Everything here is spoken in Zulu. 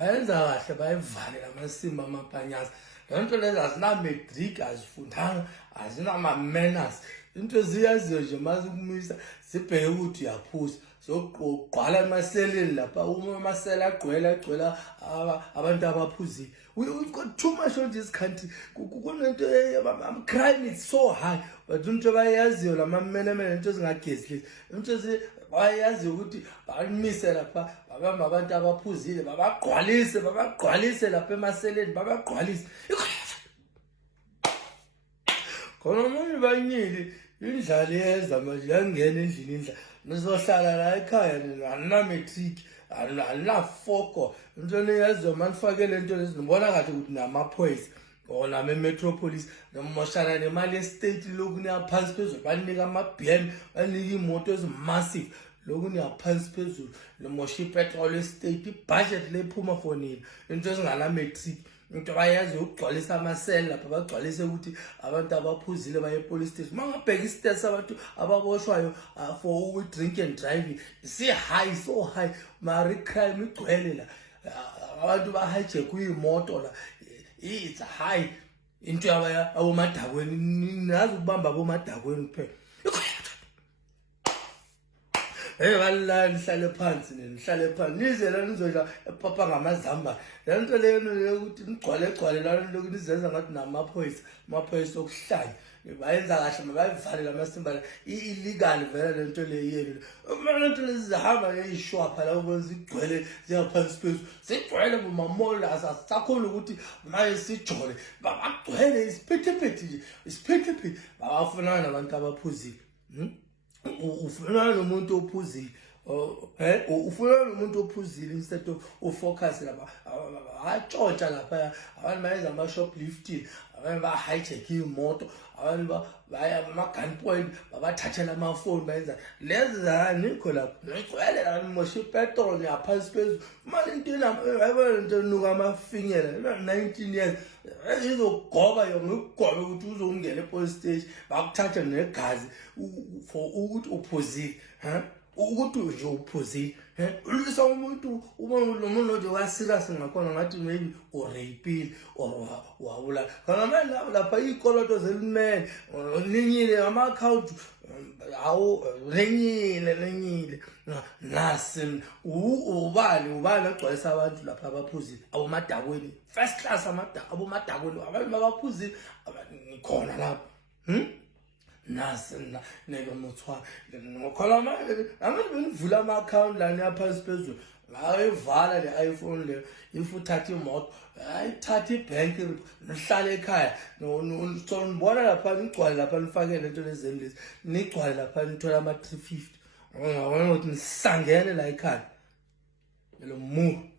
bayenza kahle bayivale lamasimba amaphanyaza. Lento lezi azina-matric azifundanga azinama-manners. Into eziyaziyo nje mazikumisa zibheke ukuthi uyaphuza zogqwala emaseleni lapha uma amasela agcwela abantu abaphuzile. We've got too much on this country. Kunento crime is so high, but into bayaziyo lama-menemene into ezingagezi lezi. Into bayaziyo ukuthi bamise lapha babamba abantu abaphuzile babagqwalise lapha emaseleni babagqwalise. Khona umuntu banyili indlala yeza manje yangena endlini indla nizohlala la ekhaya anina-matric anina-foko into leyaziyo manifake le nto lezi nibona kahle ukuthi namaphoyisa or name-metropolis nomoshana nemali estate lokhu niyaphansi phezulu banika ama-BM banika iy'moto ezimassive lokhu niyaphansi phezulu nomosha ipetrol estate ibudget lephuma for nina into ezingana-matric. Into bayazi ukugcwalisa amasela lapha bagcwalise ukuthi abantu abaphuzile baye police station. Mangabheka isitesi abantu ababoshwayo for drink and driving high, so high. Mari crime igcwele la abantu bahijack iy'moto la it's high. Into yabaya abomadakweni nazi ukubamba abomadakweni kuphela. Wala nihlale phansi nize la nizodla papa ngamazamba. Le nto leyo ukuthi nigcwale la lokhu nizenza ngathi namaphoyisa okuhlanya. Bayenza kahle mabayivale lamasimba la illegal vele le nto leyo yenu. Uma lento lezi zihamba ngeyishwapha la ubona zigcwele ziyaphansi phezulu zigcwele kumamola asakhona ukuthi maye sijole bagcwele isiphithiphithi babafuna nabantu abaphuzile. Ufuna nomuntu ophuzile ufuna nomuntu ophuzile instead of ufocus lapha atshontsha lapha abantu bayenza ama-shoplifting abantu bahijack iy'moto abantu baya ama-gunpoint babathathela amafoni bayenza lezi zanikho lapho nigcwele la nimosha ipetrol ngaphansi phezulu mali into into enuka amafinyela 19 years izogoba yona ukugobe ukuthi uzongena epolice station bakuthatha negazi for ukuthi uphuzile ukuthi nje uphuzile ulisa umuntu uma nomuntu nje wasirious ngakhona ngathi maybe urapile or wawula kana manje lapha ikoloto zelimene ninyile ama-account awu lenyile nasi ubani agcwalisa abantu lapha abaphuzile abomadakweni first class abomadakweni abantu abaphuzile nikhona lapha nasi neke muthwa ngokhola manje abantu benivula ama-account la niyaphansi phezulu ngayivala le iPhone le if uthatha imoto ayithatha ibhenki nihlale ekhaya nibona lapha nigcwale lapha nifake lento lezeni lezi nigcwale lapha nithola ama-350 ngabona ukuthi nisangene la ekhaya lo mu